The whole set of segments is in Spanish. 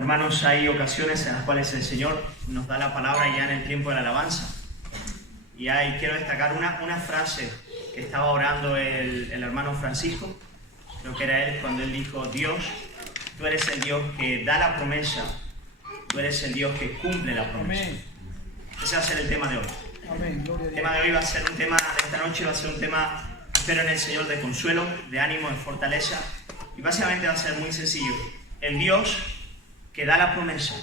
Hermanos, hay ocasiones en las cuales el Señor nos da la palabra ya en el tiempo de la alabanza. Y quiero destacar una frase que estaba orando el hermano Francisco, creo que era él, cuando él dijo: Dios, tú eres el Dios que da la promesa, tú eres el Dios que cumple la promesa. Amén. Ese va a ser el tema de hoy. Amén. El tema de hoy va a ser un tema, de esta noche va a ser un tema, espero en el Señor, de consuelo, de ánimo, de fortaleza. Y básicamente va a ser muy sencillo. El Dios que da la promesa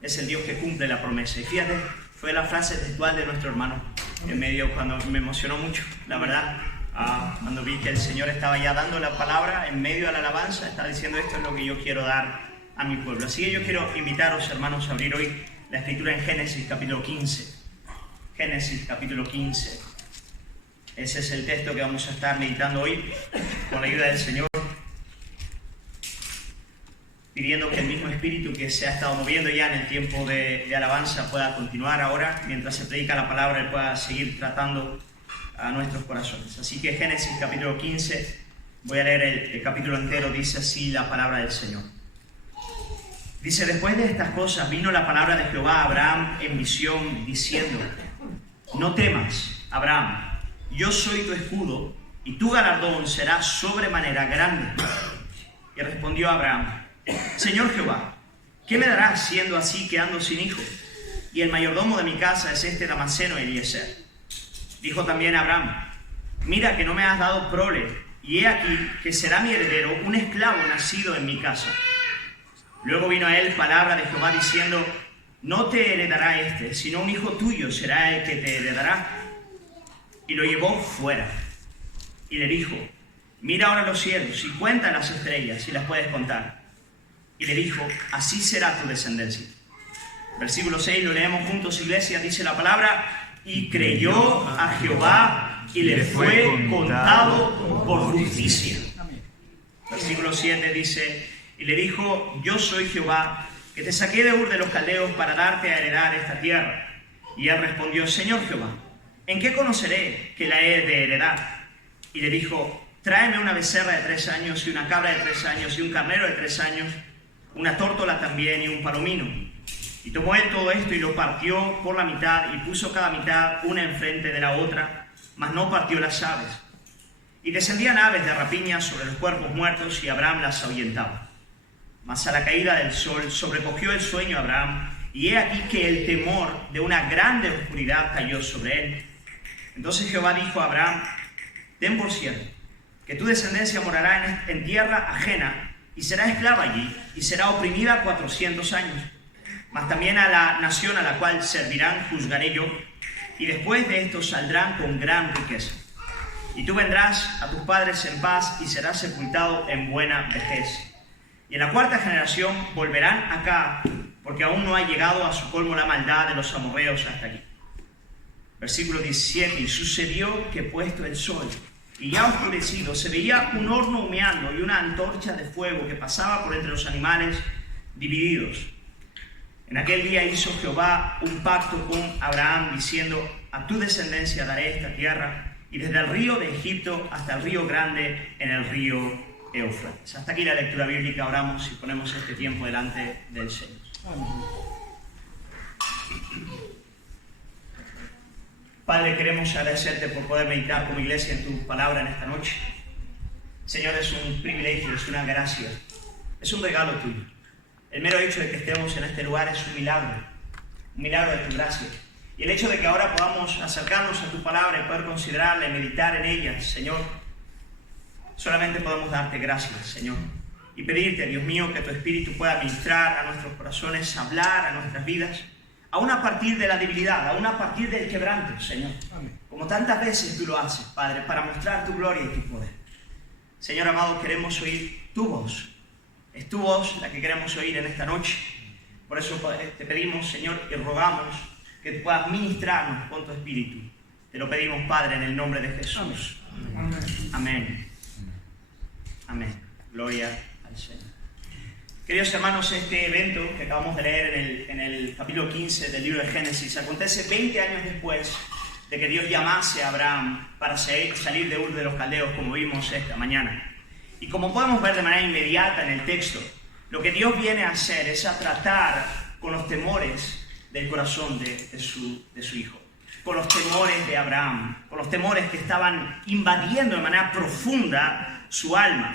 es el Dios que cumple la promesa. Y fíjate, fue la frase textual de nuestro hermano en medio, cuando me emocionó mucho, la verdad, cuando vi que el Señor estaba ya dando la palabra en medio de la alabanza, estaba diciendo: esto es lo que yo quiero dar a mi pueblo. Así que yo quiero invitaros, hermanos, a abrir hoy la escritura en Génesis capítulo 15. Génesis capítulo 15. Ese es el texto que vamos a estar meditando hoy con la ayuda del Señor, pidiendo que el mismo espíritu que se ha estado moviendo ya en el tiempo de alabanza pueda continuar ahora, mientras se predica la palabra, y pueda seguir tratando a nuestros corazones. Así que Génesis capítulo 15, voy a leer el capítulo entero. Dice así la palabra del Señor. Dice: después de estas cosas vino la palabra de Jehová a Abraham en visión, diciendo: no temas, Abraham, yo soy tu escudo, y tu galardón será sobremanera grande. Y respondió Abraham: Señor Jehová, ¿qué me darás siendo así que ando sin hijo? Y el mayordomo de mi casa es este Damaseno Eliezer. Dijo también Abraham: mira que no me has dado prole, y he aquí que será mi heredero un esclavo nacido en mi casa. Luego vino a él palabra de Jehová diciendo: no te heredará este, sino un hijo tuyo será el que te heredará. Y lo llevó fuera. Y le dijo: mira ahora los cielos y cuenta las estrellas, si las puedes contar. Y le dijo: así será tu descendencia. Versículo 6, lo leemos juntos, iglesia. Dice la palabra: y creyó a Jehová y le fue contado por justicia. Versículo 7 dice: y le dijo: yo soy Jehová, que te saqué de Ur de los Caldeos para darte a heredar esta tierra. Y él respondió: Señor Jehová, ¿en qué conoceré que la he de heredar? Y le dijo: tráeme una becerra de 3 años, y una cabra de 3 años, y un carnero de 3 años, una tórtola también, y un palomino. Y tomó él todo esto y lo partió por la mitad, y puso cada mitad una enfrente de la otra, mas no partió las aves. Y descendían aves de rapiña sobre los cuerpos muertos, y Abraham las ahuyentaba. Mas a la caída del sol sobrecogió el sueño a Abraham, y he aquí que el temor de una grande oscuridad cayó sobre él. Entonces Jehová dijo a Abraham: ten por cierto que tu descendencia morará en tierra ajena, y será esclava allí, y será oprimida 400 años. Mas también a la nación a la cual servirán juzgaré yo, y después de esto saldrán con gran riqueza. Y tú vendrás a tus padres en paz, y serás sepultado en buena vejez. Y en la 4ª generación volverán acá, porque aún no ha llegado a su colmo la maldad de los amorreos hasta aquí. Versículo 17, y sucedió que puesto el sol, y ya oscurecido, se veía un horno humeando y una antorcha de fuego que pasaba por entre los animales divididos. En aquel día hizo Jehová un pacto con Abraham, diciendo: a tu descendencia daré esta tierra, y desde el río de Egipto hasta el río grande en el río Éufrates. Hasta aquí la lectura bíblica. Oramos y ponemos este tiempo delante del Señor. Padre, queremos agradecerte por poder meditar como iglesia en tu palabra en esta noche. Señor, es un privilegio, es una gracia, es un regalo tuyo. El mero hecho de que estemos en este lugar es un milagro de tu gracia. Y el hecho de que ahora podamos acercarnos a tu palabra y poder considerarla y meditar en ella, Señor, solamente podemos darte gracias, Señor, y pedirte, Dios mío, que tu Espíritu pueda ministrar a nuestros corazones, hablar a nuestras vidas, aún a partir de la debilidad, aún a partir del quebranto, Señor. Amén. Como tantas veces tú lo haces, Padre, para mostrar tu gloria y tu poder. Señor amado, queremos oír tu voz. Es tu voz la que queremos oír en esta noche. Por eso te pedimos, Señor, y rogamos que tú puedas ministrarnos con tu Espíritu. Te lo pedimos, Padre, en el nombre de Jesús. Amén. Amén. Amén. Gloria al Señor. Queridos hermanos, este evento que acabamos de leer en el capítulo 15 del libro de Génesis acontece 20 años después de que Dios llamase a Abraham para salir de Ur de los Caldeos, como vimos esta mañana. Y como podemos ver de manera inmediata en el texto, Lo que Dios viene a hacer es a tratar con los temores del corazón de su hijo, con los temores de Abraham, con los temores que estaban invadiendo de manera profunda su alma.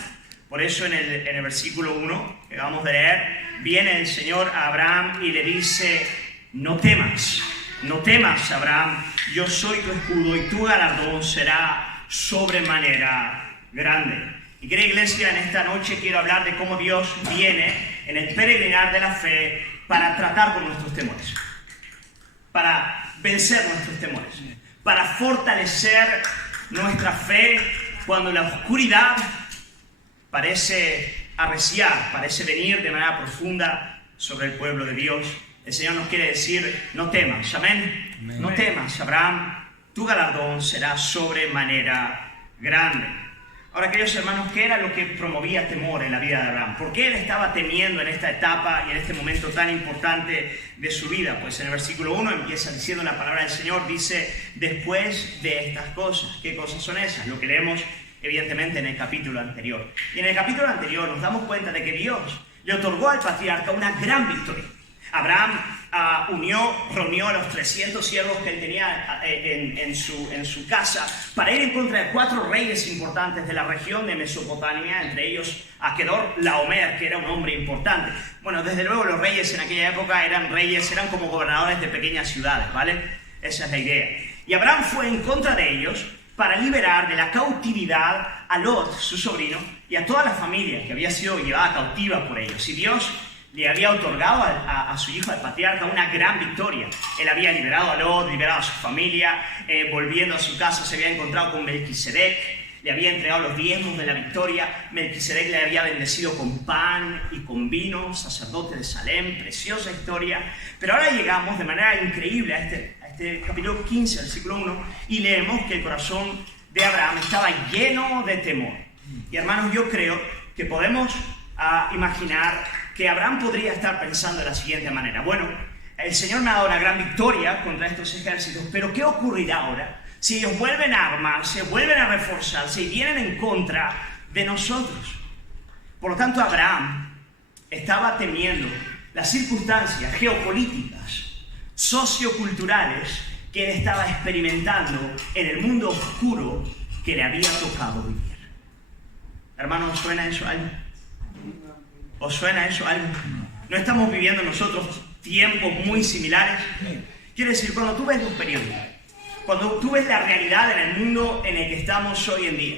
Por eso en el versículo 1 que vamos a leer, viene el Señor a Abraham y le dice: no temas, Abraham, yo soy tu escudo y tu galardón será sobremanera grande. Y querida iglesia, en esta noche quiero hablar de cómo Dios viene en el peregrinar de la fe para tratar con nuestros temores, para vencer nuestros temores, para fortalecer nuestra fe cuando la oscuridad parece arreciar, parece venir de manera profunda sobre el pueblo de Dios. El Señor nos quiere decir: no temas, amén. No temas, Abraham, tu galardón será sobremanera grande. Ahora, queridos hermanos, ¿qué era lo que promovía temor en la vida de Abraham? ¿Por qué él estaba temiendo en esta etapa y en este momento tan importante de su vida? Pues en el versículo 1 empieza diciendo la palabra del Señor, dice: después de estas cosas. ¿Qué cosas son esas? Lo que leemos evidentemente en el capítulo anterior. Y en el capítulo anterior nos damos cuenta de que Dios le otorgó al patriarca una gran victoria. Abraham reunió a los 300 siervos que él tenía en su casa para ir en contra de 4 reyes importantes de la región de Mesopotamia, entre ellos Akedor Laomer, que era un hombre importante. Bueno, desde luego los reyes en aquella época eran como gobernadores de pequeñas ciudades, ¿vale? Esa es la idea. Y Abraham fue en contra de ellos para liberar de la cautividad a Lot, su sobrino, y a toda la familia que había sido llevada cautiva por ellos. Y Dios le había otorgado a su hijo, al patriarca, una gran victoria. Él había liberado a Lot, liberado a su familia, volviendo a su casa se había encontrado con Melquisedec, le había entregado los diezmos de la victoria. Melquisedec le había bendecido con pan y con vino, sacerdote de Salem, preciosa historia. Pero ahora llegamos de manera increíble a este capítulo 15, versículo 1, y leemos que el corazón de Abraham estaba lleno de temor. Y hermanos, yo creo que podemos imaginar que Abraham podría estar pensando de la siguiente manera: bueno, el Señor me ha dado una gran victoria contra estos ejércitos, pero ¿qué ocurrirá ahora si ellos vuelven a armarse, vuelven a reforzarse y vienen en contra de nosotros? Por lo tanto, Abraham estaba temiendo las circunstancias geopolíticas, socioculturales que él estaba experimentando en el mundo oscuro que le había tocado vivir. Hermanos, ¿os suena eso algo? ¿Os suena eso algo? ¿No estamos viviendo nosotros tiempos muy similares? Quiere decir, cuando tú ves los periódicos, cuando tú ves la realidad en el mundo en el que estamos hoy en día,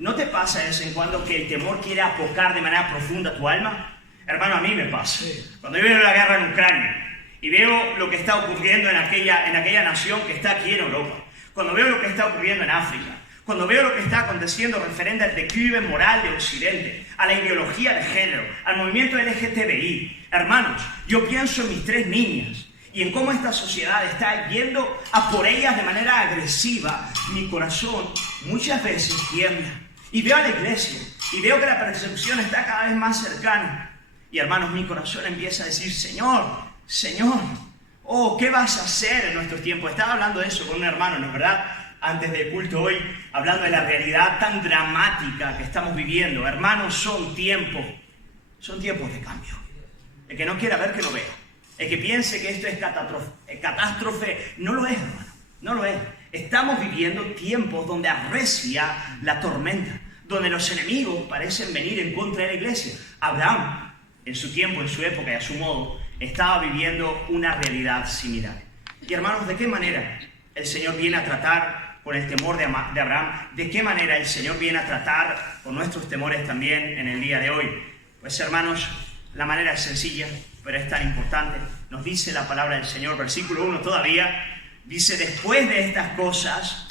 ¿no te pasa de vez en cuando que el temor quiere apocar de manera profunda tu alma? Hermano, a mí me pasa. Cuando yo veo la guerra en Ucrania y veo lo que está ocurriendo en aquella nación que está aquí en Europa, cuando veo lo que está ocurriendo en África, cuando veo lo que está aconteciendo referente al declive moral de Occidente, a la ideología de género, al movimiento LGTBI, hermanos, yo pienso en mis 3 niñas y en cómo esta sociedad está yendo a por ellas de manera agresiva. Mi corazón muchas veces tiembla. Y veo a la iglesia y veo que la persecución está cada vez más cercana. Y hermanos, mi corazón empieza a decir: Señor, oh, ¿qué vas a hacer en nuestros tiempos? Estaba hablando de eso con un hermano, ¿no es verdad?, antes del culto hoy, hablando de la realidad tan dramática que estamos viviendo. Hermanos, son tiempos de cambio. El que no quiera ver, que lo vea. El que piense que esto es catástrofe, no lo es, hermano, no lo es. Estamos viviendo tiempos donde arrecia la tormenta, donde los enemigos parecen venir en contra de la iglesia. Abraham, en su tiempo, en su época y a su modo, estaba viviendo una realidad similar. Y hermanos, ¿de qué manera el Señor viene a tratar con el temor de Abraham? ¿De qué manera el Señor viene a tratar con nuestros temores también en el día de hoy? Pues hermanos, la manera es sencilla, pero es tan importante. Nos dice la palabra del Señor, versículo 1 todavía, dice: después de estas cosas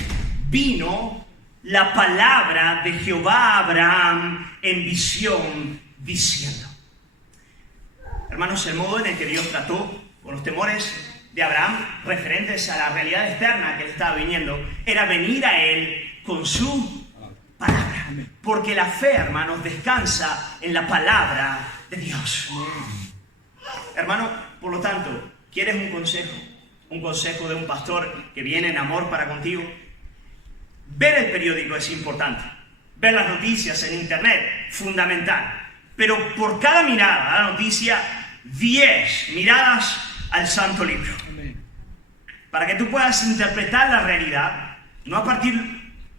vino la palabra de Jehová a Abraham en visión, diciendo. Hermanos, el modo en el que Dios trató con los temores de Abraham referentes a la realidad externa que le estaba viniendo era venir a él con su palabra. Porque la fe, hermanos, descansa en la palabra de Dios. Hermano, por lo tanto, ¿quieres un consejo? Un consejo de un pastor que viene en amor para contigo. Ver el periódico es importante. Ver las noticias en internet, fundamental. pero por cada mirada a la noticia, 10 miradas al santo libro. Para que tú puedas interpretar la realidad, no a partir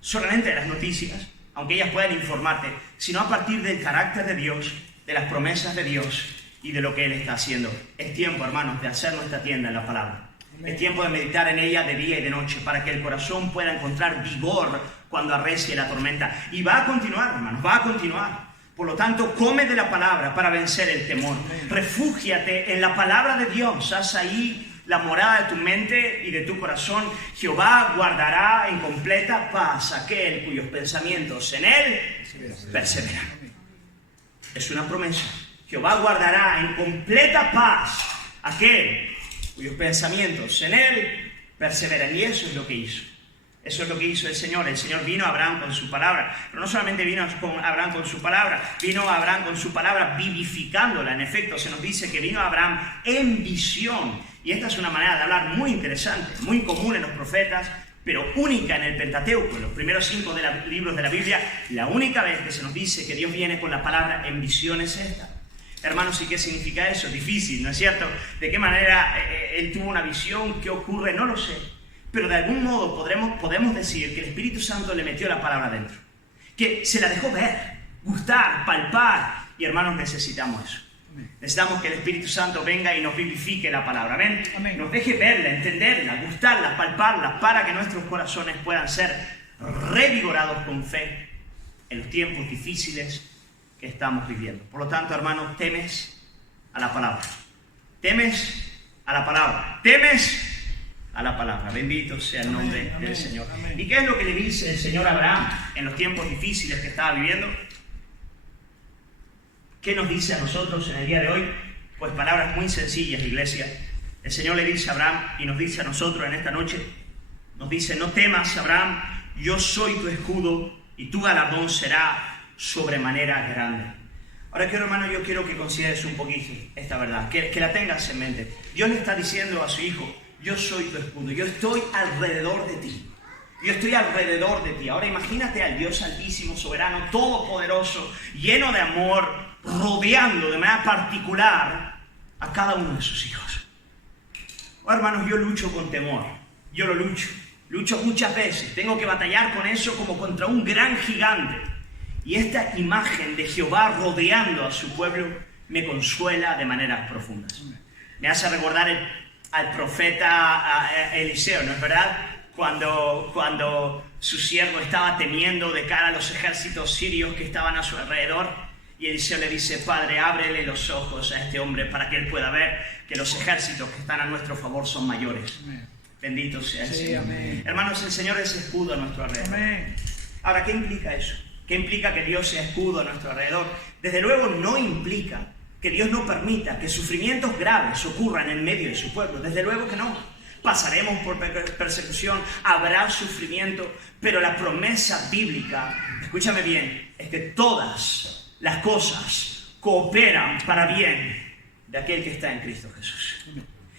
solamente de las noticias, aunque ellas puedan informarte, sino a partir del carácter de Dios, de las promesas de Dios y de lo que Él está haciendo. Es tiempo, hermanos, de hacer nuestra tienda en la palabra. Es tiempo de meditar en ella de día y de noche, para que el corazón pueda encontrar vigor cuando arrecie la tormenta. Y va a continuar, hermanos, va a continuar. Por lo tanto, come de la palabra para vencer el temor. Refúgiate en la palabra de Dios. Haz ahí la morada de tu mente y de tu corazón. Jehová guardará en completa paz aquel cuyos pensamientos en Él perseveran. Es una promesa. Jehová guardará en completa paz aquel cuyos pensamientos en Él perseveran. Y eso es lo que hizo. Eso es lo que hizo el Señor. El Señor vino a Abraham con su palabra. Pero no solamente vino a Abraham con su palabra, vino a Abraham con su palabra vivificándola. En efecto, se nos dice que vino a Abraham en visión. Y esta es una manera de hablar muy interesante, muy común en los profetas, pero única en el Pentateuco, en los primeros 5 libros de la Biblia. La única vez que se nos dice que Dios viene con la palabra en visión es esta. Hermanos, ¿y qué significa eso? Es difícil, ¿no es cierto? ¿De qué manera Él tuvo una visión? ¿Qué ocurre? No lo sé. Pero de algún modo podemos decir que el Espíritu Santo le metió la palabra dentro. Que se la dejó ver, gustar, palpar. Y hermanos, necesitamos eso. Necesitamos que el Espíritu Santo venga y nos vivifique la palabra. Amén. Amén. Nos deje verla, entenderla, gustarla, palparla, para que nuestros corazones puedan ser revigorados con fe en los tiempos difíciles que estamos viviendo. Por lo tanto, hermanos, temes a la palabra. Temes a la palabra. Temes a la palabra. Bendito sea el nombre del Señor. Amén. ¿Y qué es lo que le dice el Señor a Abraham en los tiempos difíciles que estaba viviendo? ¿Qué nos dice a nosotros en el día de hoy? Pues palabras muy sencillas, iglesia. El Señor le dice a Abraham y nos dice a nosotros en esta noche, nos dice: no temas, Abraham, yo soy tu escudo y tu galardón será sobremanera grande. Ahora hermano, yo quiero que consideres un poquito esta verdad, que la tengas en mente. Dios le está diciendo a su hijo: yo soy tu escudo, yo estoy alrededor de ti. Yo estoy alrededor de ti. Ahora imagínate al Dios altísimo, soberano, todopoderoso, lleno de amor, rodeando de manera particular a cada uno de sus hijos. Oh, hermanos, yo lucho con temor. Yo lo lucho muchas veces. Tengo que batallar con eso como contra un gran gigante. Y esta imagen de Jehová rodeando a su pueblo me consuela de maneras profundas. Me hace recordar al profeta Eliseo, ¿no es verdad? Cuando su siervo estaba temiendo de cara a los ejércitos sirios que estaban a su alrededor, y Eliseo le dice: Padre, ábrele los ojos a este hombre para que él pueda ver que los ejércitos que están a nuestro favor son mayores. Amén. Bendito sea el Señor. Amén. Hermanos, el Señor es escudo a nuestro alrededor. Amén. Ahora, ¿qué implica eso? ¿Qué implica que Dios sea escudo a nuestro alrededor? Desde luego no implica que Dios no permita que sufrimientos graves ocurran en medio de su pueblo. Desde luego que no. Pasaremos por persecución, habrá sufrimiento, pero la promesa bíblica, escúchame bien, es que todas las cosas cooperan para bien de aquel que está en Cristo Jesús.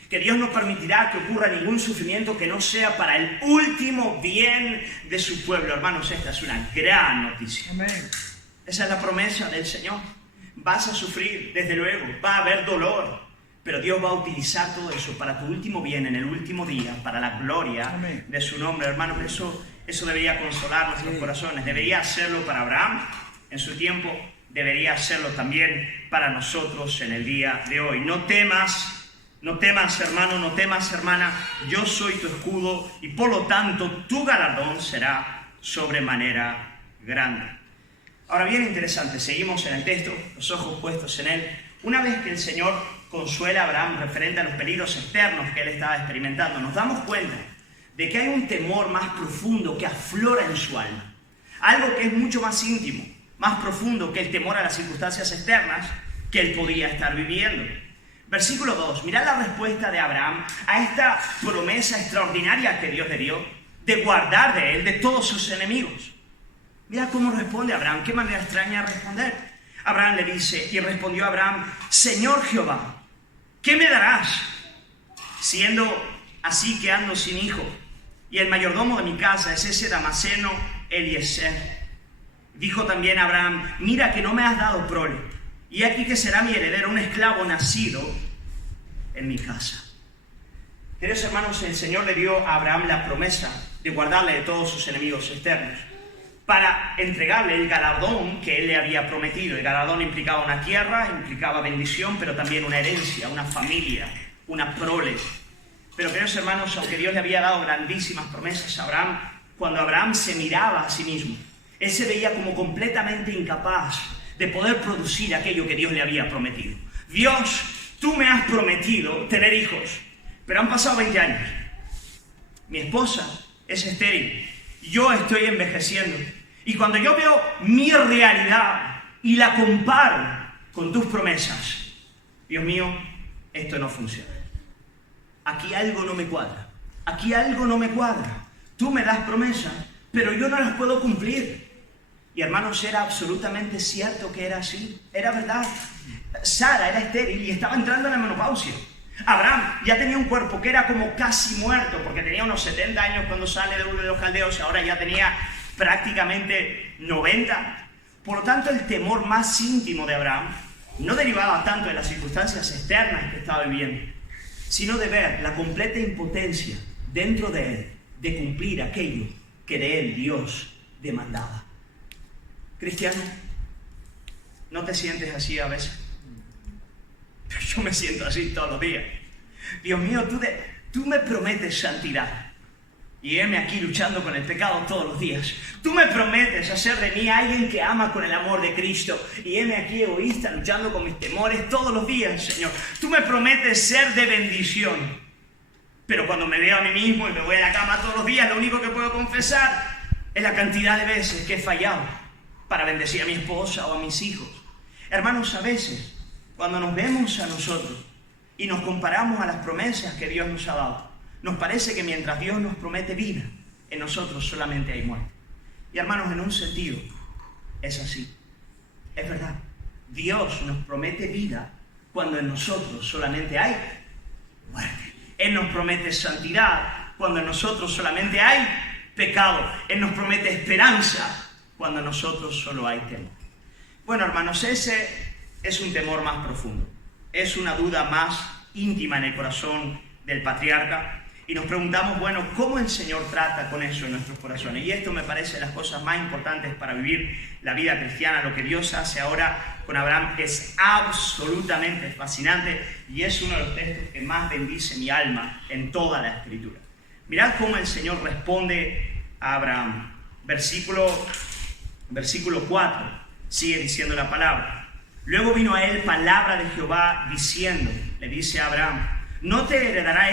Que Dios no permitirá que ocurra ningún sufrimiento que no sea para el último bien de su pueblo. Hermanos, esta es una gran noticia. Amén. Esa es la promesa del Señor. Vas a sufrir, desde luego, va a haber dolor, pero Dios va a utilizar todo eso para tu último bien en el último día, para la gloria Amén. De su nombre. Hermanos, eso debería consolar nuestros corazones. Debería hacerlo para Abraham en su tiempo, debería hacerlo también para nosotros en el día de hoy. No temas, hermano, no temas, hermana. Yo soy tu escudo y por lo tanto tu galardón será sobremanera grande. Ahora, bien interesante, seguimos en el texto, los ojos puestos en él. Una vez que el Señor consuela a Abraham referente a los peligros externos que él estaba experimentando, nos damos cuenta de que hay un temor más profundo que aflora en su alma. Algo que es mucho más íntimo, más profundo que el temor a las circunstancias externas que él podía estar viviendo. Versículo 2, mirad la respuesta de Abraham a esta promesa extraordinaria que Dios le dio de guardar de él, de todos sus enemigos. Mira cómo responde Abraham, qué manera extraña de responder. Abraham le dice, y respondió Abraham: Señor Jehová, ¿qué me darás? Siendo así que ando sin hijo, y el mayordomo de mi casa es ese Damaseno Eliezer. Dijo también Abraham: mira que no me has dado prole, y aquí que será mi heredero, un esclavo nacido en mi casa. Queridos hermanos, el Señor le dio a Abraham la promesa de guardarle de todos sus enemigos externos, para entregarle el galardón que él le había prometido. El galardón implicaba una tierra, implicaba bendición, pero también una herencia, una familia, una prole. Pero, queridos hermanos, aunque Dios le había dado grandísimas promesas a Abraham, cuando Abraham se miraba a sí mismo, él se veía como completamente incapaz de poder producir aquello que Dios le había prometido. Dios, tú me has prometido tener hijos, pero han pasado 20 años. Mi esposa es estéril, yo estoy envejeciendo. Y cuando yo veo mi realidad y la comparo con tus promesas, Dios mío, esto no funciona. Aquí algo no me cuadra. Aquí algo no me cuadra. Tú me das promesas, pero yo no las puedo cumplir. Y hermanos, era absolutamente cierto que era así. Era verdad. Sara era estéril y estaba entrando en la menopausia. Abraham ya tenía un cuerpo que era como casi muerto, porque tenía unos 70 años cuando sale de Ur de los Caldeos, ahora ya tenía prácticamente 90. Por lo tanto, el temor más íntimo de Abraham no derivaba tanto de las circunstancias externas que estaba viviendo, sino de ver la completa impotencia dentro de él de cumplir aquello que de él Dios demandaba. Cristiano, ¿no te sientes así a veces? Yo me siento así todos los días. Dios mío, tú me prometes santidad, y heme aquí luchando con el pecado todos los días. Tú me prometes hacer de mí alguien que ama con el amor de Cristo, y heme aquí egoísta luchando con mis temores todos los días, Señor. Tú me prometes ser de bendición, pero cuando me veo a mí mismo y me voy a la cama todos los días, lo único que puedo confesar es la cantidad de veces que he fallado para bendecir a mi esposa o a mis hijos. Hermanos, a veces cuando nos vemos a nosotros y nos comparamos a las promesas que Dios nos ha dado, nos parece que mientras Dios nos promete vida, en nosotros solamente hay muerte. Y hermanos, en un sentido, es así. Es verdad. Dios nos promete vida cuando en nosotros solamente hay muerte. Él nos promete santidad cuando en nosotros solamente hay pecado. Él nos promete esperanza cuando en nosotros solo hay temor. Bueno, hermanos, ese es un temor más profundo. Es una duda más íntima en el corazón del patriarca. Y nos preguntamos, bueno, ¿cómo el Señor trata con eso en nuestros corazones? Y esto me parece las cosas más importantes para vivir la vida cristiana. Lo que Dios hace ahora con Abraham es absolutamente fascinante y es uno de los textos que más bendice mi alma en toda la Escritura. Mirad cómo el Señor responde a Abraham. Versículo 4, sigue diciendo la palabra. Luego vino a él palabra de Jehová diciendo, le dice a Abraham, no te heredará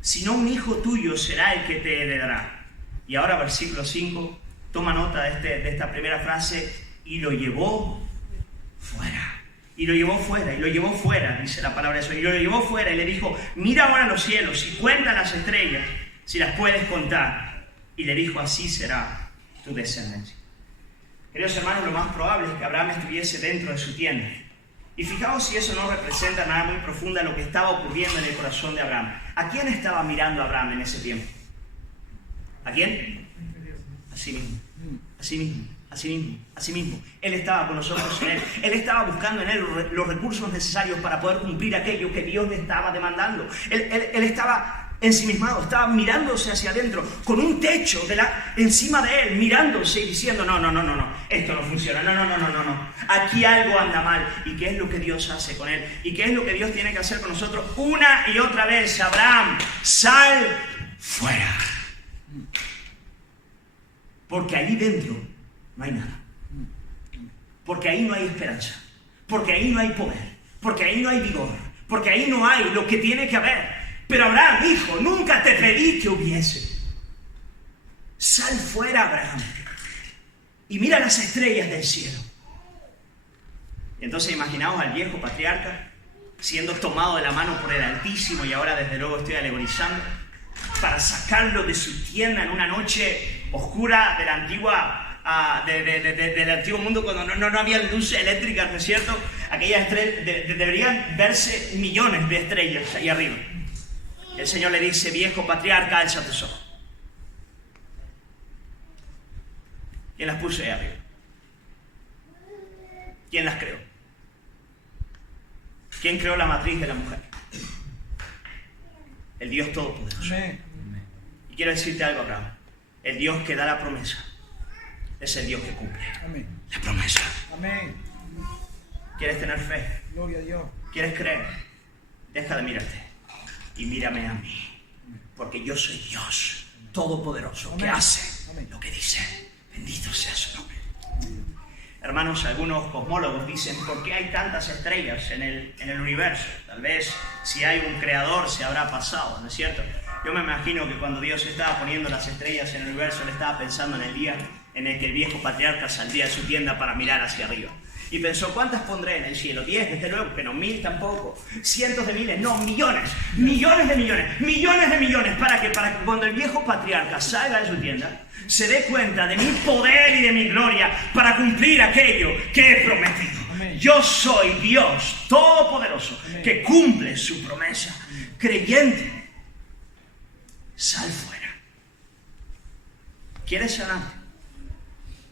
sino un hijo tuyo será el que te heredará. Y ahora versículo 5, toma nota de esta primera frase, y lo llevó fuera. Y lo llevó fuera, dice la palabra eso. Y lo llevó fuera y le dijo, mira ahora los cielos y cuenta las estrellas, si las puedes contar. Y le dijo, así será tu descendencia. Queridos hermanos, lo más probable es que Abraham estuviese dentro de su tienda. Y fijaos si eso no representa nada muy profundo lo que estaba ocurriendo en el corazón de Abraham. ¿A quién estaba mirando Abraham en ese tiempo? ¿A quién? A sí mismo. A sí mismo. A sí mismo. A sí mismo. Él estaba con los ojos en él. Él estaba buscando en él los recursos necesarios para poder cumplir aquello que Dios le estaba demandando. Él estaba ensimismado, estaba mirándose hacia adentro, con un techo encima de él, mirándose y diciendo, no, esto no funciona, no, aquí algo anda mal. ¿Y qué es lo que Dios hace con él? ¿Y qué es lo que Dios tiene que hacer con nosotros? Una y otra vez, Abraham, sal fuera. Porque allí dentro no hay nada. Porque ahí no hay esperanza. Porque ahí no hay poder. Porque ahí no hay vigor. Porque ahí no hay lo que tiene que haber. Pero Abraham dijo, nunca te pedí que hubiese. Sal fuera, Abraham, y mira las estrellas del cielo. Y entonces imaginaos al viejo patriarca siendo tomado de la mano por el Altísimo, y ahora desde luego estoy alegorizando, para sacarlo de su tienda en una noche oscura de la antigua del antiguo mundo, cuando no había luces eléctricas, ¿no es cierto? Aquellas estrellas, deberían verse millones de estrellas ahí arriba. El Señor le dice, viejo patriarca, alza tus ojos. ¿Quién las puso ahí arriba? ¿Quién las creó? ¿Quién creó la matriz de la mujer? El Dios Todopoderoso. Amén. Y quiero decirte algo, Abraham. El Dios que da la promesa es el Dios que cumple Amén. la promesa. Amén. ¿Quieres tener fe? Gloria a Dios. ¿Quieres creer? Deja de mirarte y mírame a mí. Porque yo soy Dios Todopoderoso, que hace lo que dice. Bendito sea su nombre. Hermanos, algunos cosmólogos dicen, ¿por qué hay tantas estrellas en el universo? Tal vez si hay un creador se habrá pasado, ¿no es cierto? Yo me imagino que cuando Dios estaba poniendo las estrellas en el universo, Él estaba pensando en el día en el que el viejo patriarca saldría de su tienda para mirar hacia arriba. Y pensó, ¿cuántas pondré en el cielo? 10, desde luego, pero 1000 tampoco. Cientos de miles, no, millones. Millones de millones. Millones de millones. ¿Para qué? Para que cuando el viejo patriarca salga de su tienda, se dé cuenta de mi poder y de mi gloria para cumplir aquello que he prometido. Amén. Yo soy Dios Todopoderoso, Amén, que cumple su promesa. Creyente, sal fuera. ¿Quieres sanarte?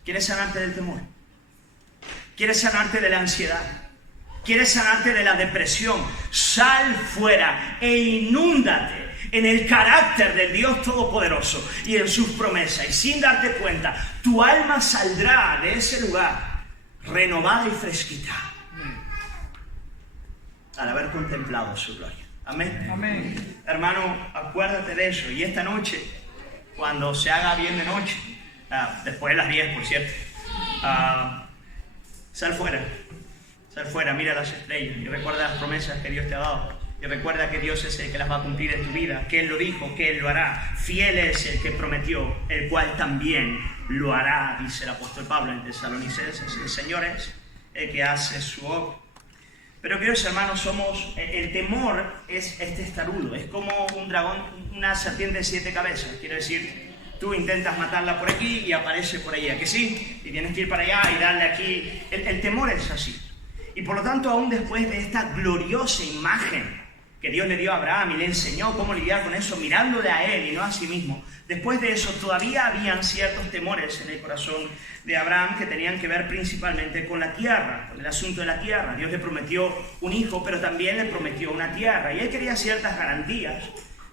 ¿Quieres sanarte del temor? ¿Quieres sanarte de la ansiedad? ¿Quieres sanarte de la depresión? Sal fuera e inúndate en el carácter del Dios Todopoderoso y en sus promesas. Y sin darte cuenta, tu alma saldrá de ese lugar renovada y fresquita al haber contemplado su gloria. Amén. Amén. Hermano, acuérdate de eso. Y esta noche, cuando se haga bien de noche, después de las 10, por cierto, sal fuera, mira las estrellas y recuerda las promesas que Dios te ha dado. Y recuerda que Dios es el que las va a cumplir en tu vida, que Él lo dijo, que Él lo hará. Fiel es el que prometió, el cual también lo hará, dice el apóstol Pablo en Tesalonicenses. El Señor es el que hace su obra. Pero queridos hermanos, el temor es testarudo, es como un dragón, una serpiente de 7 cabezas. Quiero decir, tú intentas matarla por aquí y aparece por allá, ¿que sí? Y tienes que ir para allá y darle aquí. El temor es así. Y por lo tanto, aún después de esta gloriosa imagen que Dios le dio a Abraham y le enseñó cómo lidiar con eso, mirándole a él y no a sí mismo, después de eso todavía habían ciertos temores en el corazón de Abraham que tenían que ver principalmente con la tierra, con el asunto de la tierra. Dios le prometió un hijo, pero también le prometió una tierra, y él quería ciertas garantías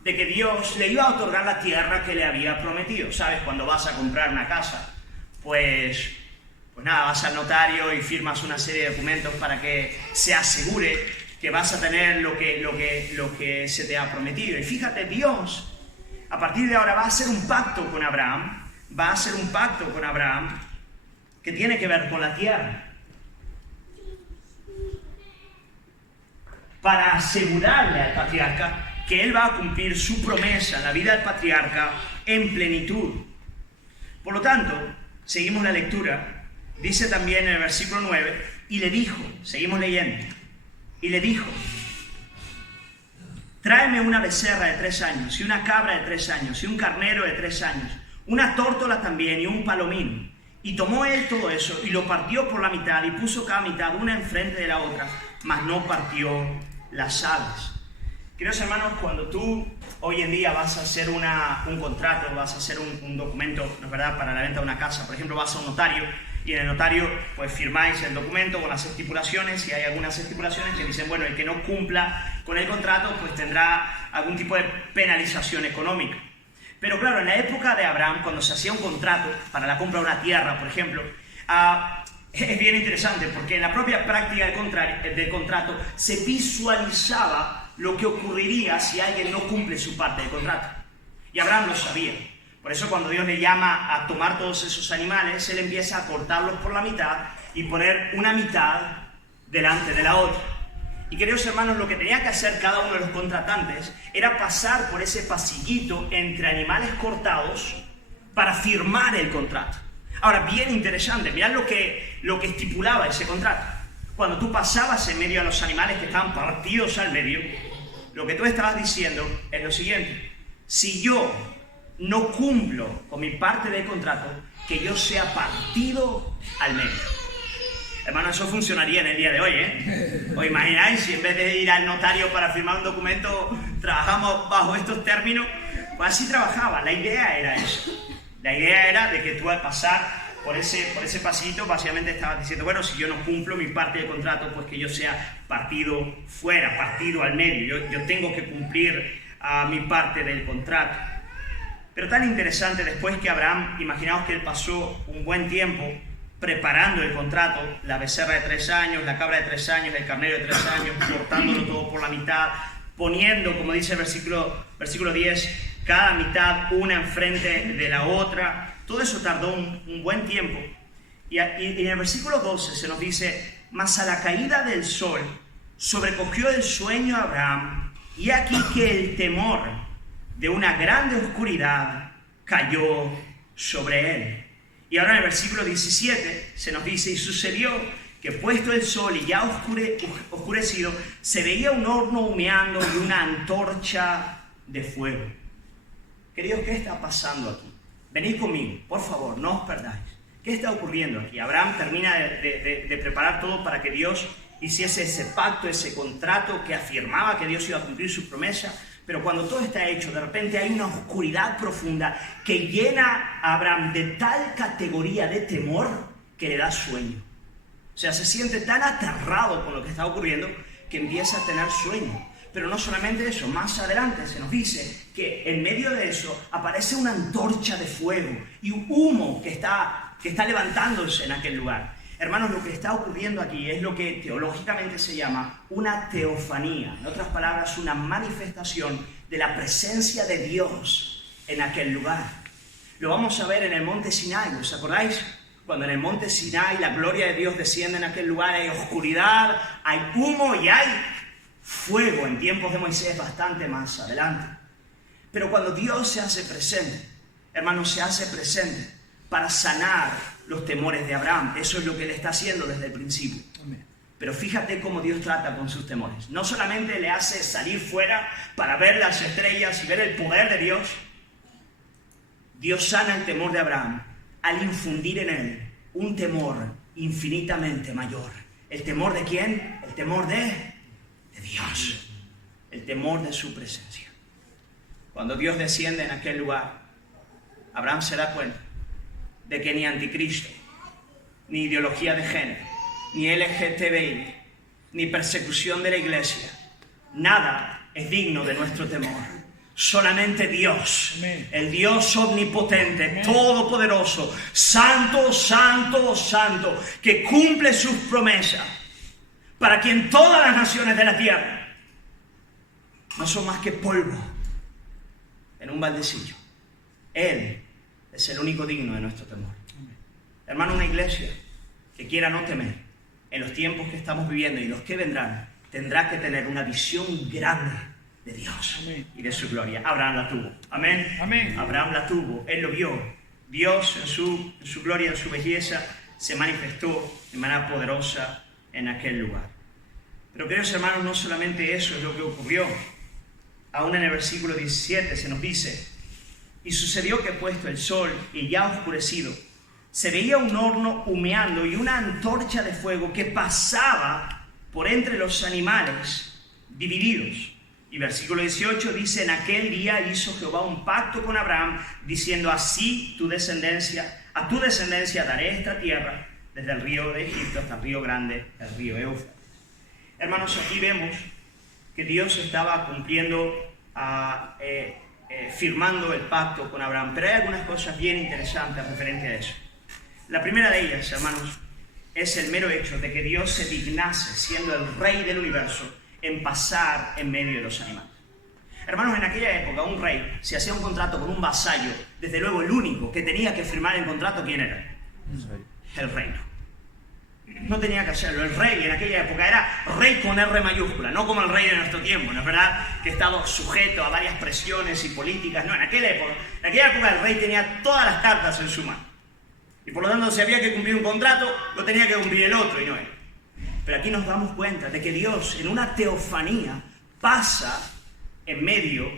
de que Dios le iba a otorgar la tierra que le había prometido. ¿Sabes? Cuando vas a comprar una casa, pues nada, vas al notario y firmas una serie de documentos para que se asegure que vas a tener lo que se te ha prometido. Y fíjate, Dios, a partir de ahora va a hacer un pacto con Abraham, que tiene que ver con la tierra, para asegurarle al patriarca que él va a cumplir su promesa en la vida del patriarca en plenitud. Por lo tanto, seguimos la lectura, dice también en el versículo 9, y le dijo, seguimos leyendo, y le dijo, tráeme una becerra de 3 años, y una cabra de 3 años, y un carnero de 3 años, una tórtola también, y un palomín. Y tomó él todo eso, y lo partió por la mitad, y puso cada mitad una enfrente de la otra, mas no partió las aves. Queridos hermanos, cuando tú hoy en día vas a hacer un contrato, vas a hacer un documento, ¿no es verdad?, para la venta de una casa, por ejemplo, vas a un notario, y en el notario pues firmáis el documento con las estipulaciones, y hay algunas estipulaciones que dicen, bueno, el que no cumpla con el contrato pues tendrá algún tipo de penalización económica. Pero claro, en la época de Abraham, cuando se hacía un contrato para la compra de una tierra, por ejemplo, es bien interesante porque en la propia práctica del contrato se visualizaba lo que ocurriría si alguien no cumple su parte del contrato. Y Abraham lo sabía. Por eso cuando Dios le llama a tomar todos esos animales, él empieza a cortarlos por la mitad y poner una mitad delante de la otra. Y queridos hermanos, lo que tenía que hacer cada uno de los contratantes era pasar por ese pasillito entre animales cortados para firmar el contrato. Ahora, bien interesante, mirad lo que estipulaba ese contrato. Cuando tú pasabas en medio de los animales que estaban partidos al medio, lo que tú estabas diciendo es lo siguiente: si yo no cumplo con mi parte del contrato, que yo sea partido al medio. Hermano, eso funcionaría en el día de hoy, ¿eh? ¿Os imagináis si en vez de ir al notario para firmar un documento trabajamos bajo estos términos? Pues así trabajaba. La idea era eso. La idea era de que tú al pasar por ese pasito básicamente estaba diciendo, bueno, si yo no cumplo mi parte del contrato, pues que yo sea partido fuera, partido al medio. Yo tengo que cumplir mi parte del contrato. Pero tan interesante, después que Abraham, imaginaos que él pasó un buen tiempo preparando el contrato, la becerra de 3 años, la cabra de 3 años, el carnero de 3 años, cortándolo todo por la mitad, poniendo, como dice el versículo 10, cada mitad una enfrente de la otra. Todo eso tardó un buen tiempo. Y en el versículo 12 se nos dice, mas a la caída del sol sobrecogió el sueño a Abraham, y aquí que el temor de una grande oscuridad cayó sobre él. Y ahora en el versículo 17 se nos dice, y sucedió que puesto el sol y ya oscurecido, se veía un horno humeando y una antorcha de fuego. Queridos, ¿qué está pasando aquí? Venid conmigo, por favor, no os perdáis. ¿Qué está ocurriendo aquí? Abraham termina de preparar todo para que Dios hiciese ese pacto, ese contrato que afirmaba que Dios iba a cumplir su promesa. Pero cuando todo está hecho, de repente hay una oscuridad profunda que llena a Abraham de tal categoría de temor que le da sueño. O sea, se siente tan aterrado con lo que está ocurriendo que empieza a tener sueño. Pero no solamente eso, más adelante se nos dice que en medio de eso aparece una antorcha de fuego y un humo que está levantándose en aquel lugar. Hermanos, lo que está ocurriendo aquí es lo que teológicamente se llama una teofanía. En otras palabras, una manifestación de la presencia de Dios en aquel lugar. Lo vamos a ver en el monte Sinai, ¿os acordáis? Cuando en el monte Sinai la gloria de Dios desciende en aquel lugar, hay oscuridad, hay humo y hay fuego en tiempos de Moisés bastante más adelante. Pero cuando Dios se hace presente, hermanos, se hace presente para sanar los temores de Abraham. Eso es lo que él está haciendo desde el principio. Amén. Pero fíjate cómo Dios trata con sus temores. No solamente le hace salir fuera para ver las estrellas y ver el poder de Dios. Dios sana el temor de Abraham al infundir en él un temor infinitamente mayor. ¿El temor de quién? El temor de Dios. El temor de su presencia. Cuando Dios desciende en aquel lugar, Abraham se da cuenta de que ni anticristo, ni ideología de género, ni LGTBI, ni persecución de la iglesia, nada es digno de nuestro temor. Solamente Dios, amén, el Dios omnipotente, amén, todopoderoso, santo, santo, santo, que cumple sus promesas, para quien todas las naciones de la tierra no son más que polvo en un baldecillo. Él es el único digno de nuestro temor. Amén. Hermano, una iglesia que quiera no temer en los tiempos que estamos viviendo y los que vendrán, tendrá que tener una visión grande de Dios, amén, y de su gloria. Abraham la tuvo. Amén. Amén. Abraham la tuvo. Él lo vio. Dios en su gloria, en su belleza, se manifestó de manera poderosa en aquel lugar. Pero queridos hermanos, no solamente eso es lo que ocurrió. Aún en el versículo 17 se nos dice: y sucedió que puesto el sol y ya oscurecido, se veía un horno humeando y una antorcha de fuego que pasaba por entre los animales divididos. Y versículo 18 dice: en aquel día hizo Jehová un pacto con Abraham, diciendo: así a tu descendencia daré esta tierra, desde el río de Egipto hasta el río grande, el río Éufrates. Hermanos, aquí vemos que Dios estaba cumpliendo firmando el pacto con Abraham. Pero hay algunas cosas bien interesantes referente a eso. La primera de ellas, hermanos, es el mero hecho de que Dios se dignase, siendo el rey del universo, en pasar en medio de los animales. Hermanos, en aquella época un rey, si hacía un contrato con un vasallo, desde luego el único que tenía que firmar el contrato, ¿quién era? El reino. No tenía que hacerlo. El rey en aquella época era rey con R mayúscula, no como el rey de nuestro tiempo, ¿no es verdad? Que ha estado sujeto a varias presiones y políticas. No, en aquella época el rey tenía todas las cartas en su mano. Y por lo tanto, si había que cumplir un contrato, lo tenía que cumplir el otro y no él. Pero aquí nos damos cuenta de que Dios, en una teofanía, pasa en medio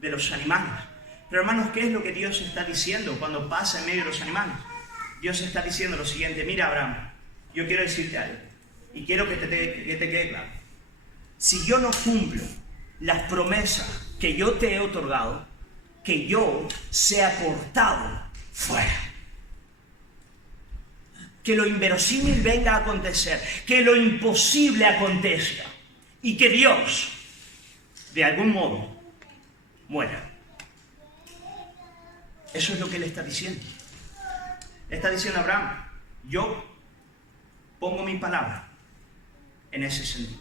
de los animales. Pero hermanos, ¿qué es lo que Dios está diciendo cuando pasa en medio de los animales? Dios está diciendo lo siguiente: mira, Abraham, yo quiero decirte algo y quiero que te quede claro. Si yo no cumplo las promesas que yo te he otorgado, que yo sea cortado fuera. que lo inverosímil venga a acontecer, que lo imposible acontezca y que Dios, de algún modo, muera. Eso es lo que Él está diciendo. Le está diciendo a Abraham, yo pongo mi palabra en ese sentido.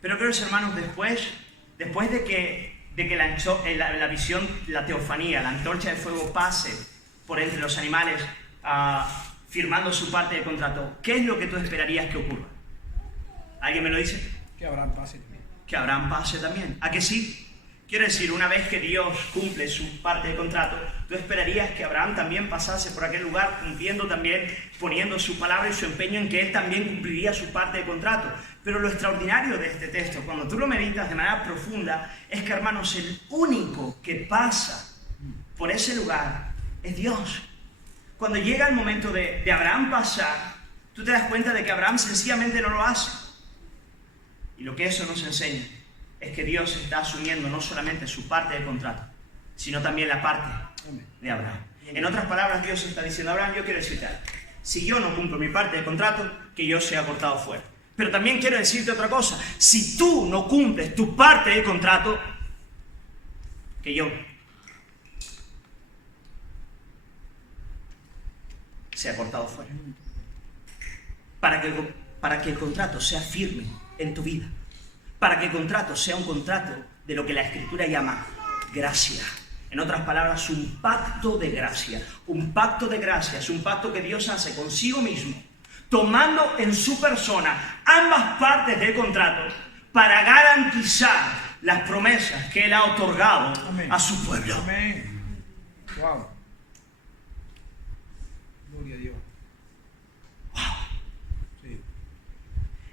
Pero queridos hermanos, después de que la visión, la teofanía, la antorcha de fuego pase por entre los animales, firmando su parte del contrato, ¿qué es lo que tú esperarías que ocurra? ¿Alguien me lo dice? Que Abraham pase también. Que Abraham pase también. ¿A que sí? Quiero decir, una vez que Dios cumple su parte del contrato, tú esperarías que Abraham también pasase por aquel lugar, cumpliendo también, poniendo su palabra y su empeño en que él también cumpliría su parte del contrato. Pero lo extraordinario de este texto, cuando tú lo meditas de manera profunda, es que, hermanos, el único que pasa por ese lugar es Dios. Cuando llega el momento de Abraham pasar, tú te das cuenta de que Abraham sencillamente no lo hace. Y lo que eso nos enseña es que Dios está asumiendo no solamente su parte del contrato, sino también la parte de Abraham. En otras palabras, Dios está diciendo a Abraham, yo quiero decirte algo. Si yo no cumplo mi parte del contrato, que yo sea cortado fuera. Pero también quiero decirte otra cosa. Si tú no cumples tu parte del contrato, que yo sea cortado fuera. Para que el contrato sea firme en tu vida. Para que el contrato sea un contrato de lo que la Escritura llama gracia. En otras palabras, un pacto de gracia. Un pacto de gracia es un pacto que Dios hace consigo mismo, tomando en su persona ambas partes del contrato para garantizar las promesas que Él ha otorgado a su pueblo. Amén. Wow. Gloria a Dios. Wow. Sí.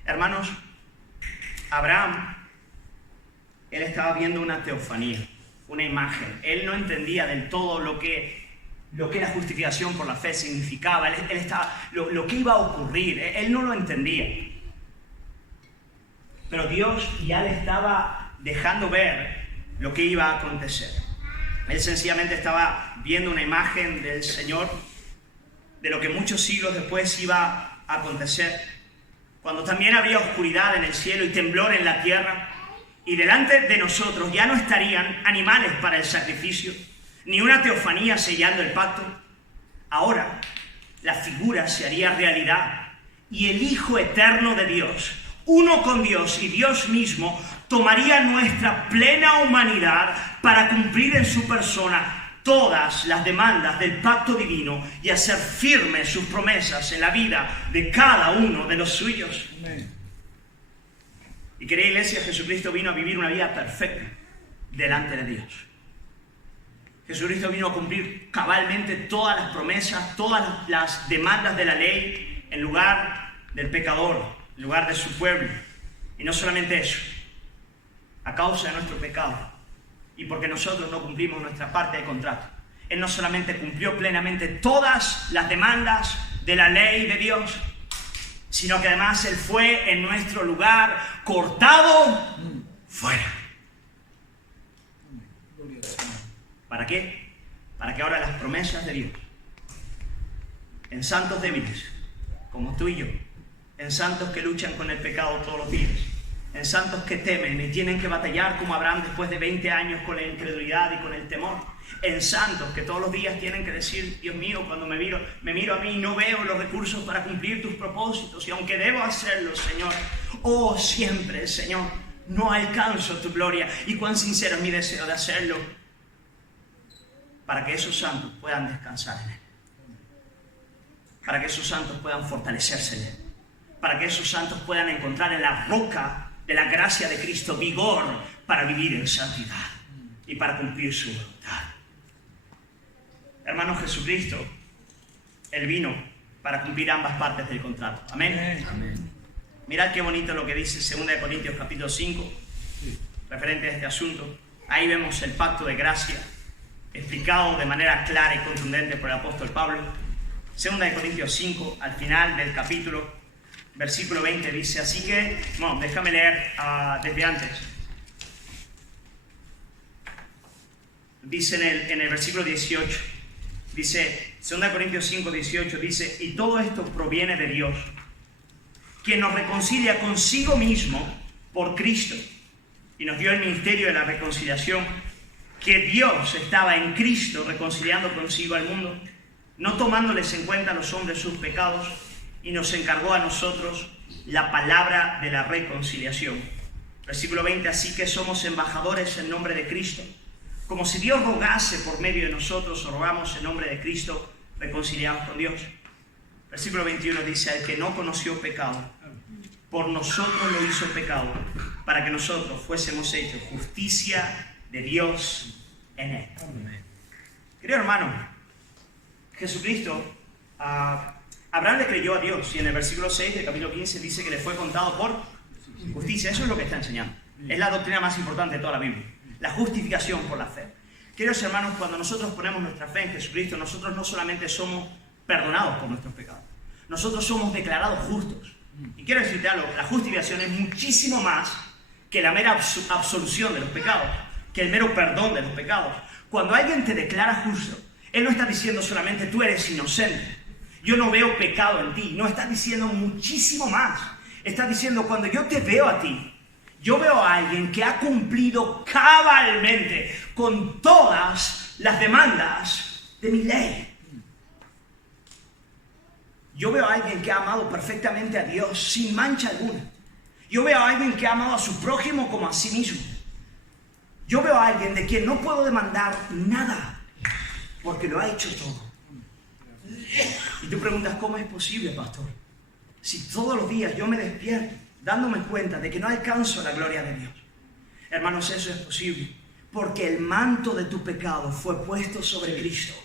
Hermanos, Abraham, él estaba viendo una teofanía, una imagen. Él no entendía del todo lo que la justificación por la fe significaba. Él estaba, lo que iba a ocurrir, él no lo entendía. Pero Dios ya le estaba dejando ver lo que iba a acontecer. Él sencillamente estaba viendo una imagen del Señor, de lo que muchos siglos después iba a acontecer, cuando también habría oscuridad en el cielo y temblor en la tierra, y delante de nosotros ya no estarían animales para el sacrificio, ni una teofanía sellando el pacto. Ahora la figura se haría realidad, y el Hijo eterno de Dios, uno con Dios y Dios mismo, tomaría nuestra plena humanidad para cumplir en su persona todas las demandas del pacto divino y hacer firmes sus promesas en la vida de cada uno de los suyos. Amén. Y querida iglesia, Jesucristo vino a vivir una vida perfecta delante de Dios. Jesucristo vino a cumplir cabalmente todas las promesas, todas las demandas de la ley en lugar del pecador, en lugar de su pueblo. Y no solamente eso, a causa de nuestro pecado y porque nosotros no cumplimos nuestra parte del contrato, Él no solamente cumplió plenamente todas las demandas de la ley de Dios, sino que además Él fue en nuestro lugar cortado fuera. ¿Para qué? Para que ahora las promesas de Dios, en santos débiles, como tú y yo, en santos que luchan con el pecado todos los días, en santos que temen y tienen que batallar como Abraham después de 20 años con la incredulidad y con el temor, en santos que todos los días tienen que decir, Dios mío, cuando me miro a mí y no veo los recursos para cumplir tus propósitos, y aunque debo hacerlo, Señor, oh siempre, Señor, no alcanzo tu gloria, y cuán sincero es mi deseo de hacerlo, para que esos santos puedan descansar en Él, para que esos santos puedan fortalecerse en Él, para que esos santos puedan encontrar en la roca de la gracia de Cristo vigor para vivir en santidad y para cumplir su voluntad. Hermano, Jesucristo, Él vino para cumplir ambas partes del contrato. Amén. Amén. Mirad qué bonito lo que dice 2 Corintios capítulo 5, referente a este asunto. Ahí vemos el pacto de gracia, explicado de manera clara y contundente por el apóstol Pablo. 2 Corintios 5, al final del capítulo, versículo 20 dice, así que, bueno, déjame leer desde antes. Dice en el versículo 18, Dice, 2 Corintios 5, 18, dice, y todo esto proviene de Dios, quien nos reconcilia consigo mismo por Cristo, y nos dio el ministerio de la reconciliación, que Dios estaba en Cristo reconciliando consigo al mundo, no tomándoles en cuenta a los hombres sus pecados, y nos encargó a nosotros la palabra de la reconciliación. Versículo 20, así que somos embajadores en nombre de Cristo, como si Dios rogase por medio de nosotros, rogamos en nombre de Cristo, reconciliados con Dios. Versículo 21 dice, al que no conoció pecado, por nosotros lo hizo pecado, para que nosotros fuésemos hechos justicia de Dios en él. Querido hermano, Jesucristo, Abraham le creyó a Dios, y en el versículo 6 del capítulo 15 dice que le fue contado por justicia. Eso es lo que está enseñando. Es la doctrina más importante de toda la Biblia. La justificación por la fe. Queridos hermanos, cuando nosotros ponemos nuestra fe en Jesucristo, nosotros no solamente somos perdonados por nuestros pecados, nosotros somos declarados justos. Y quiero decirte algo, la justificación es muchísimo más que la mera absolución de los pecados, que el mero perdón de los pecados. Cuando alguien te declara justo, él no está diciendo solamente tú eres inocente, yo no veo pecado en ti, no, está diciendo muchísimo más. Está diciendo, cuando yo te veo a ti, yo veo a alguien que ha cumplido cabalmente con todas las demandas de mi ley. Yo veo a alguien que ha amado perfectamente a Dios sin mancha alguna. Yo veo a alguien que ha amado a su prójimo como a sí mismo. Yo veo a alguien de quien no puedo demandar nada, porque lo ha hecho todo. Y tú preguntas, ¿cómo es posible, pastor? Si todos los días yo me despierto dándome cuenta de que no alcanzo la gloria de Dios. Hermanos, eso es posible porque el manto de tu pecado fue puesto sobre Cristo,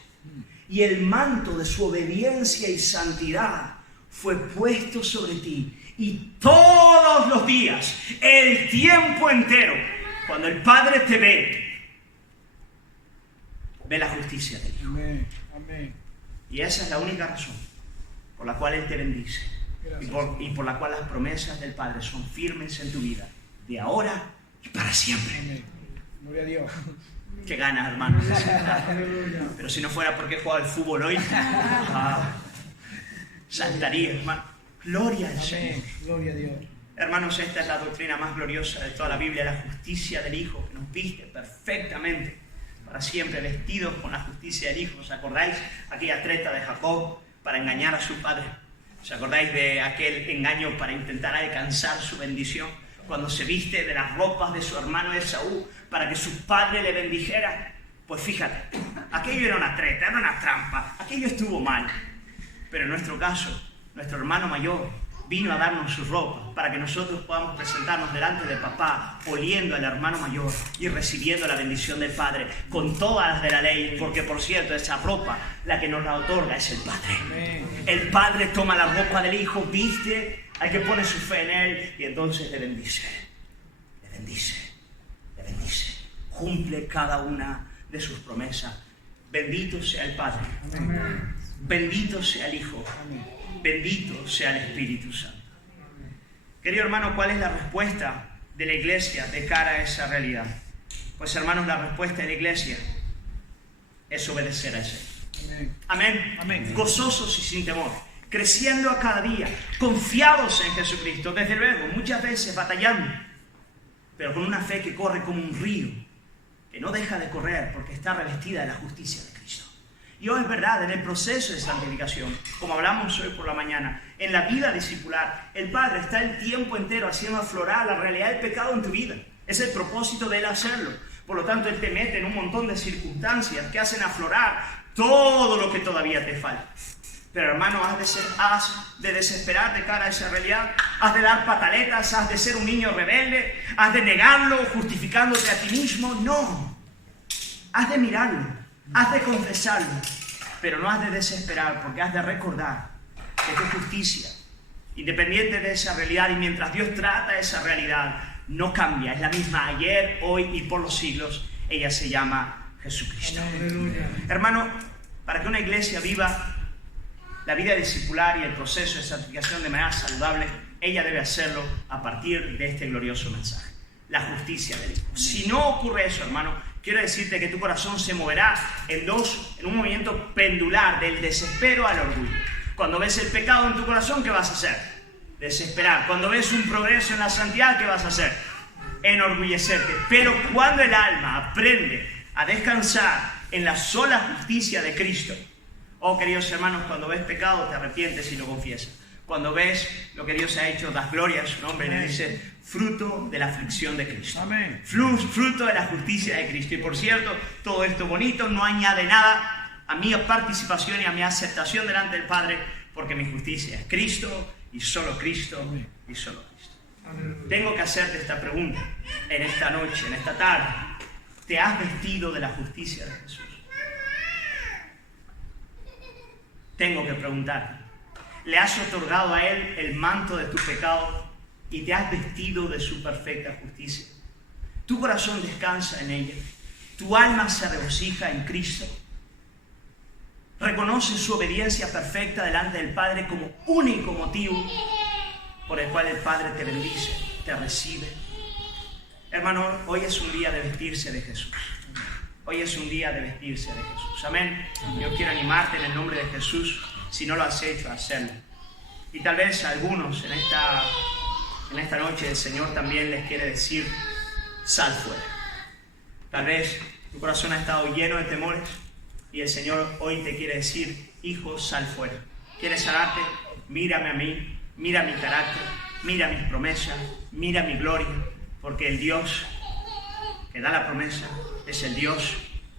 y el manto de su obediencia y santidad fue puesto sobre ti. Y todos los días, el tiempo entero, cuando el Padre te ve la justicia de Dios. Amén. Amén. Y esa es la única razón por la cual Él te bendice y por la cual las promesas del Padre son firmes en tu vida, de ahora y para siempre. Amén. Gloria a Dios. Qué ganas, hermanos. Pero si no fuera porque he jugado al fútbol hoy, saltaría, hermano. Gloria al Señor. Amén. Gloria a Dios. Hermanos, esta es la doctrina más gloriosa de toda la Biblia, la justicia del Hijo, que nos viste perfectamente para siempre, vestidos con la justicia del Hijo. ¿Os acordáis? Aquella treta de Jacob para engañar a su padre. ¿Os acordáis de aquel engaño para intentar alcanzar su bendición? Cuando se viste de las ropas de su hermano Esaú para que su padre le bendijera. Pues fíjate, aquello era una treta, era una trampa, aquello estuvo mal. Pero en nuestro caso, nuestro hermano mayor vino a darnos su ropa para que nosotros podamos presentarnos delante de papá, oliendo al hermano mayor y recibiendo la bendición del Padre con todas las de la ley, porque por cierto, esa ropa, la que nos la otorga es el Padre. El Padre toma la ropa del Hijo, viste al que pone su fe en Él y entonces le bendice, le bendice, le bendice. Cumple cada una de sus promesas. Bendito sea el Padre. Amén. Bendito sea el Hijo. Amén. Bendito sea el Espíritu Santo. Querido hermano, ¿cuál es la respuesta de la iglesia de cara a esa realidad? Pues hermanos, la respuesta de la iglesia es obedecer al Señor. Amén. Amén. Amén. Gozosos y sin temor, creciendo a cada día, confiados en Jesucristo, desde luego, muchas veces batallando, pero con una fe que corre como un río, que no deja de correr porque está revestida de la justicia de Cristo. Y hoy es verdad, en el proceso de santificación, como hablamos hoy por la mañana, en la vida discipular, el Padre está el tiempo entero haciendo aflorar la realidad del pecado en tu vida. Es el propósito de Él hacerlo. Por lo tanto, Él te mete en un montón de circunstancias que hacen aflorar todo lo que todavía te falta. Pero hermano, has de desesperar de cara a esa realidad, has de dar pataletas, has de ser un niño rebelde, has de negarlo justificándote a ti mismo. No, has de mirarlo, has de confesarlo, pero no has de desesperar, porque has de recordar que tu justicia, independiente de esa realidad, y mientras Dios trata esa realidad, no cambia, es la misma ayer, hoy y por los siglos. Ella se llama Jesucristo. Hermano, para que una iglesia viva la vida discipular y el proceso de santificación de manera saludable, ella debe hacerlo a partir de este glorioso mensaje, la justicia del Hijo. Si no ocurre eso, hermano, quiero decirte que tu corazón se moverá en un movimiento pendular del desespero al orgullo. Cuando ves el pecado en tu corazón, ¿qué vas a hacer? Desesperar. Cuando ves un progreso en la santidad, ¿qué vas a hacer? Enorgullecerte. Pero cuando el alma aprende a descansar en la sola justicia de Cristo, oh queridos hermanos, cuando ves pecado te arrepientes y lo confiesas. Cuando ves lo que Dios ha hecho, das gloria a su nombre y le dices, fruto de la aflicción de Cristo. Amén. Fruto de la justicia de Cristo. Y por cierto, todo esto bonito no añade nada a mi participación y a mi aceptación delante del Padre, porque mi justicia es Cristo y solo Cristo y solo Cristo. Amén. Tengo que hacerte esta pregunta en esta noche, en esta tarde. ¿Te has vestido de la justicia de Jesús? Tengo que preguntarte. ¿Le has otorgado a Él el manto de tu pecado y te has vestido de su perfecta justicia? Tu corazón descansa en ella. Tu alma se regocija en Cristo. Reconoce su obediencia perfecta delante del Padre como único motivo por el cual el Padre te bendice, te recibe. Hermano, hoy es un día de vestirse de Jesús. Hoy es un día de vestirse de Jesús. Amén. Yo quiero animarte en el nombre de Jesús, si no lo has hecho, a hacerlo. Y tal vez a algunos en esta noche el Señor también les quiere decir, sal fuera. Tal vez tu corazón ha estado lleno de temores y el Señor hoy te quiere decir, hijo, sal fuera. ¿Quieres sanarte? Mírame a mí, mira mi carácter, mira mis promesas, mira mi gloria, porque el Dios que da la promesa es el Dios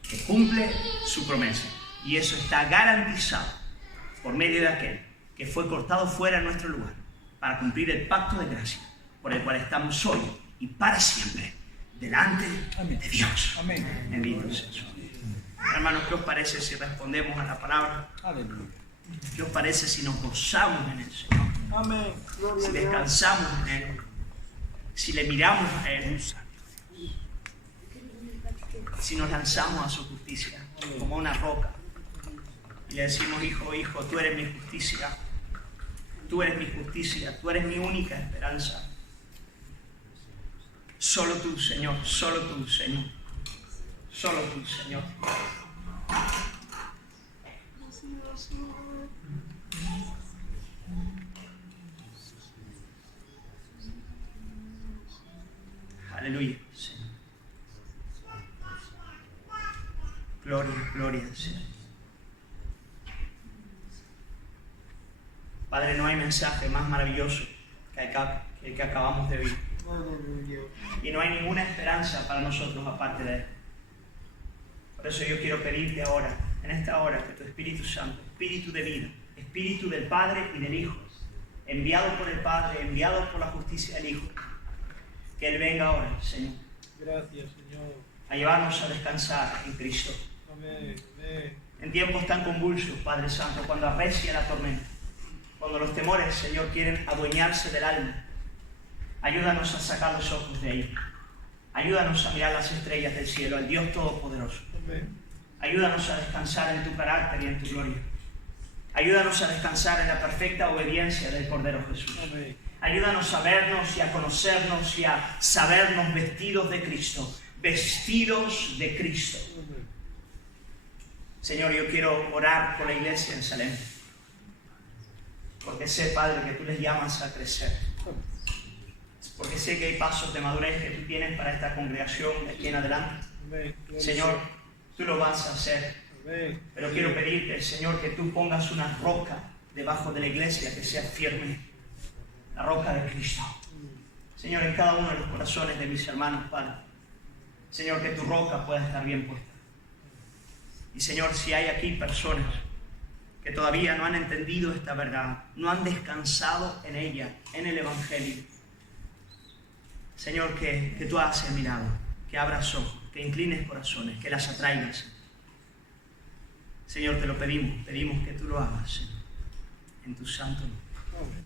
que cumple su promesa. Y eso está garantizado por medio de aquel que fue cortado fuera en nuestro lugar para cumplir el pacto de gracia por el cual estamos hoy y para siempre delante de Dios. Amén. Bendito sea su nombre. Hermanos, ¿qué os parece si respondemos a la palabra? Aleluya. ¿Qué os parece si nos gozamos en el Señor? Amén. Gloria Si a Dios. descansamos en Él, si le miramos a Él, si nos lanzamos a su justicia como una roca y le decimos, hijo, tú eres mi justicia, tú eres mi justicia, tú eres mi única esperanza. Solo tú, Señor, solo tú, Señor, solo tú, Señor. Aleluya, Señor. Gloria, gloria al Señor. Padre, no hay mensaje más maravilloso que el que acabamos de oír. Y no hay ninguna esperanza para nosotros aparte de Él. Por eso yo quiero pedirte ahora, en esta hora, que tu Espíritu Santo, Espíritu de vida, Espíritu del Padre y del Hijo, enviado por el Padre, enviado por la justicia del Hijo, que Él venga ahora, Señor. Gracias, Señor. A llevarnos a descansar en Cristo. Amén. Amén. En tiempos tan convulsos, Padre Santo, cuando arrecia la tormenta, cuando los temores, Señor, quieren adueñarse del alma, ayúdanos a sacar los ojos de ahí. Ayúdanos a mirar las estrellas del cielo, al Dios Todopoderoso. Amén. Ayúdanos a descansar en tu carácter y en tu gloria. Ayúdanos a descansar en la perfecta obediencia del Cordero Jesús. Amén. Ayúdanos a vernos y a conocernos y a sabernos vestidos de Cristo. Vestidos de Cristo. Amén. Señor, yo quiero orar por la iglesia en Salem. Porque sé, Padre, que tú les llamas a crecer. Porque sé que hay pasos de madurez que tú tienes para esta congregación de aquí en adelante. Amén. Gloria Señor, tú lo vas a hacer. Amén. Pero quiero pedirte, Señor, que tú pongas una roca debajo de la iglesia que sea firme. La roca de Cristo. Señor, en cada uno de los corazones de mis hermanos, Padre. Señor, que tu roca pueda estar bien puesta. Y Señor, si hay aquí personas que todavía no han entendido esta verdad, no han descansado en ella, en el Evangelio, Señor, que tú hagas el milagro, que abras ojos, que inclines corazones, que las atraigas. Señor, te lo pedimos que tú lo hagas, Señor, en tu santo nombre. Amén.